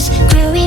years grew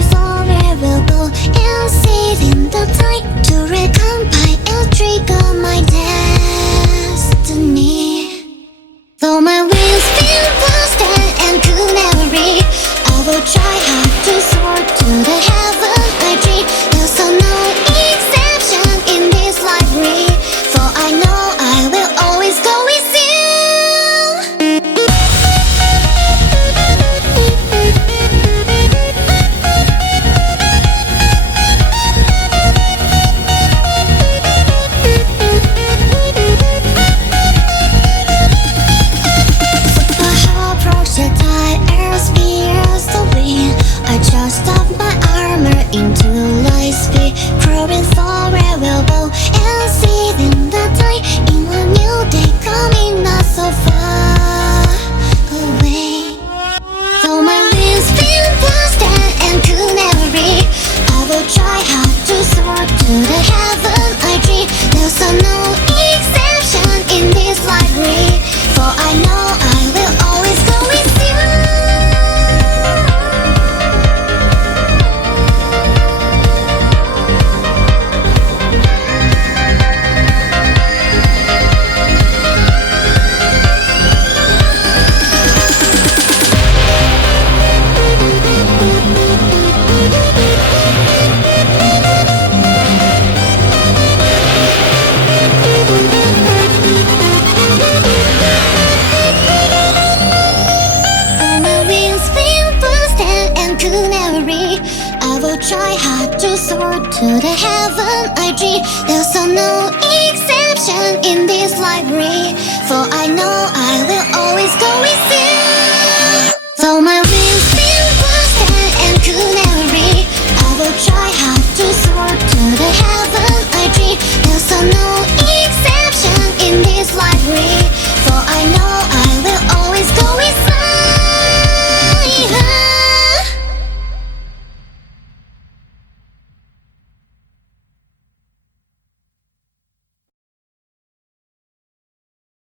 could never read. I will try hard to soar to the heaven I dream. There's no exception in this library, for I know I